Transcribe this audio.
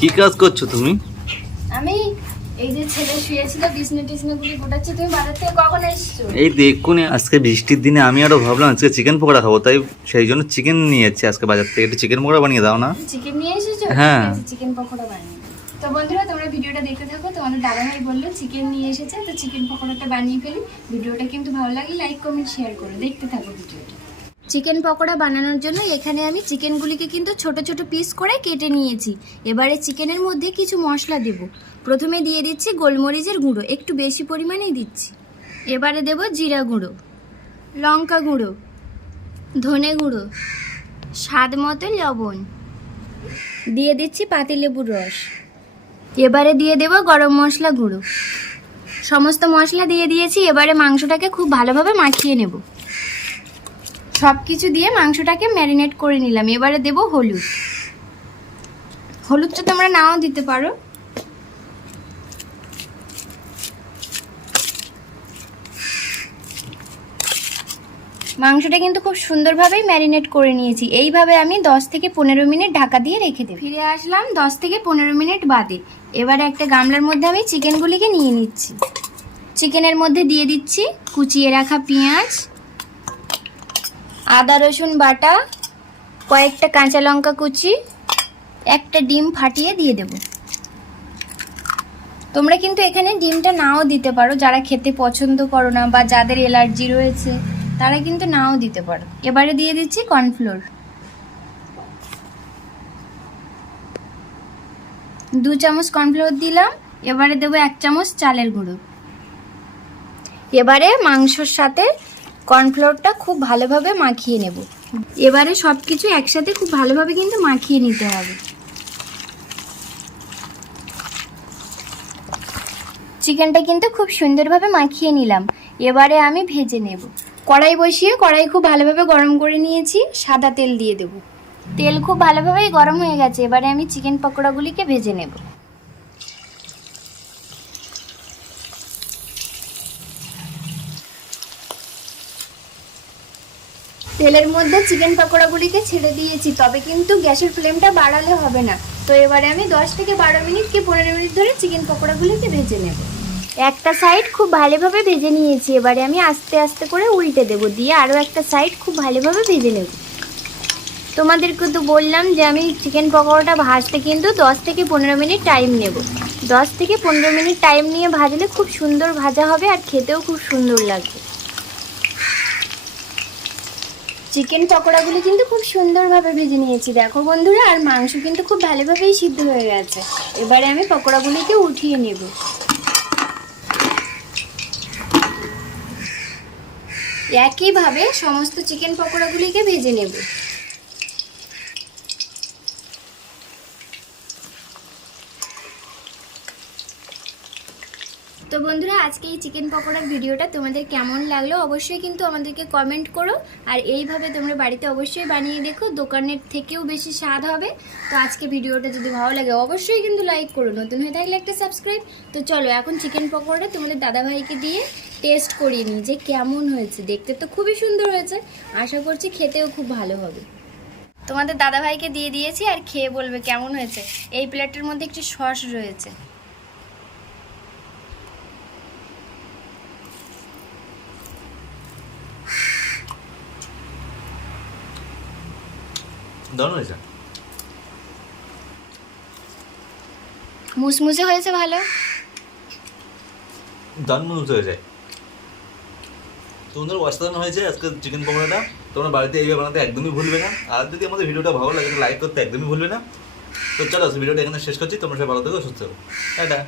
কি কাজ করছ তুমি? আমি এই যে ছেলে শুয়েছিল বিছনা টিছনা গুলি গোটাচ্ছি তুমি বাজার থেকে কখন এসছো? এই দেখুনি আজকে বৃষ্টির দিনে আমি আরও ভাবলাম আজকে চিকেন পকোড়া খাব তাই সেই জন্য চিকেন নিয়ে যাচ্ছি আজকে বাজার থেকে। একটু চিকেন পকোড়া বানিয়ে দাও না। চিকেন নিয়ে এসেছ? হ্যাঁ। চিকেন পকোড়া বানিয়ে। তো বন্ধুরা তোমরা ভিডিওটা দেখতে থাকো তোমাদের দাদা ভাই বলল চিকেন নিয়ে এসেছে তো চিকেন পকোড়াটা বানিয়ে ফেলি। ভিডিওটা কিন্তু ভালো লাগলে লাইক কমেন্ট শেয়ার করো। দেখতে থাকো ভিডিওটা। চিকেন পকোড়া বানানোর জন্য এখানে আমি চিকেনগুলিকে কিন্তু ছোট ছোট পিস করে কেটে নিয়েছি। এবারে চিকেনের মধ্যে কিছু মশলা দেব। প্রথমে দিয়ে দিচ্ছি গোলমরিচের গুঁড়ো, একটু বেশি পরিমাণেই দিচ্ছি। এবারে দেব জিরা গুঁড়ো, লঙ্কা গুঁড়ো, ধনে গুঁড়ো, স্বাদ মতো লবণ। দিয়ে দিচ্ছি পাতিলেবুর রস। এবারে দিয়ে দেব গরম মশলা গুঁড়ো। সমস্ত মশলা দিয়ে দিয়েছি, এবারে মাংসটাকে খুব ভালোভাবে মাখিয়ে নেব। সব কিছু দিয়ে মাংসটাকে ম্যারিনেট করে নিলাম। এবারে দেব হলুদ। হলুদটা তোমরা নাও দিতে পারো। মাংসটা কিন্তু খুব সুন্দরভাবেই ম্যারিনেট করে নিয়েছি। এইভাবে আমি 10 থেকে পনেরো মিনিট ঢাকা দিয়ে রেখে দেব। ফিরে আসলাম 10 থেকে পনেরো মিনিট বাদে। এবারে একটা গামলার মধ্যে আমি চিকেনগুলিকে নিয়ে নিচ্ছি। চিকেনের মধ্যে দিয়ে দিচ্ছি, কুচিয়ে রাখা পেঁয়াজ আদা রসুন বাটা, কয়েকটা কাঁচা লঙ্কা কুচি, একটা ডিম ফাটিয়ে দিয়ে দেব। তোমরা কিন্তু এখানে ডিমটা নাও দিতে পারো, যারা খেতে পছন্দ করো না বা যাদের অ্যালার্জি রয়েছে, তারা কিন্তু নাও দিতে পারো। এবারে দিয়ে দিচ্ছি কর্নফ্লোর। দু চামচ কর্নফ্লোর দিলাম, এবারে দেবো এক চামচ চালের গুঁড়ো। এবারে মাংসর সাথে কর্নফ্লোরটা খুব ভালোভাবে মাখিয়ে নেব। এবারে সব কিছু একসাথে খুব ভালোভাবে কিন্তু মাখিয়ে নিতে হবে। চিকেনটা কিন্তু খুব সুন্দরভাবে মাখিয়ে নিলাম। এবারে আমি ভেজে নেব। কড়াই বসিয়ে কড়াই খুব ভালোভাবে গরম করে নিয়েছি। সাদা তেল দিয়ে দেব। তেল খুব ভালোভাবেই গরম হয়ে গেছে। এবারে আমি চিকেন পকোড়াগুলিকে ভেজে নেব। তেলের মধ্যে চিকেন পকোড়াগুলিকে ছেড়ে দিয়েছি, তবে কিন্তু গ্যাসের ফ্লেমটা বাড়ালে হবে না। তো এবারে আমি দশ থেকে বারো মিনিট কি পনেরো মিনিট ধরে চিকেন পকোড়াগুলিকে ভেজে নেব। একটা সাইড খুব ভালোভাবে ভেজে নিয়েছি, এবারে আমি আস্তে আস্তে করে উল্টে দেবো, দিয়ে আরও একটা সাইড খুব ভালোভাবে ভেজে নেব। তোমাদেরকে তো বললাম যে আমি চিকেন পকোড়াটা ভাজতে কিন্তু দশ থেকে পনেরো মিনিট টাইম নেব। দশ থেকে পনেরো মিনিট টাইম নিয়ে ভাজলে খুব সুন্দর ভাজা হবে আর খেতেও খুব সুন্দর লাগবে। চিকেন পকোড়াগুলি কিন্তু খুব সুন্দরভাবে ভেজে নিয়েছি। দেখো বন্ধুরা, আর মাংস কিন্তু খুব ভালোভাবেই সিদ্ধ হয়ে গেছে। এবারে আমি পকোড়াগুলিকে উঠিয়ে নেব। একইভাবে সমস্ত চিকেন পকোড়াগুলিকে ভেজে নেব। তো বন্ধুরা, আজকে এই চিকেন পকোড়ার ভিডিওটা তোমাদের কেমন লাগল অবশ্যই কিন্তু আমাদেরকে কমেন্ট করো। আর এইভাবে তোমরা বাড়িতে অবশ্যই বানিয়ে দেখো, দোকানের থেকেও বেশি স্বাদ হবে। তো আজকে ভিডিওটা যদি ভালো লাগে, অবশ্যই কিন্তু লাইক করো। নতুন হয়ে থাকলে একটা সাবস্ক্রাইব তো চলো, এখন চিকেন পকোড়া তোমাদের দাদাভাইকে দিয়ে টেস্ট করিয়ে নিই যে কেমন হয়েছে। দেখতে তো খুবই সুন্দর হয়েছে। আশা করছি খেতেও খুব ভালো হবে। তোমাদের দাদাভাইকে দিয়ে দিয়েছি আর খেয়ে বলবে কেমন হয়েছে। এই প্লেটের মধ্যে একটু সস রয়েছে। দারুণ হয়েছে মুসমুসে হয়েছে ভালো? দারুণ মনে হয়েছে। তোমাদের অসাধারণ হয়েছে আজকে চিকেন পকোড়াটা। তোমরা বাড়িতে এইভাবে বানাতে একদমই ভুলবে না। আর যদি আমাদের ভিডিওটা ভালো লাগে লাইক করতে একদমই ভুলবে না। তো চলো ভিডিওটা এখানে শেষ করছি। তোমরা সবাই ভালো থেকো সুস্থ থাকো। টাটা।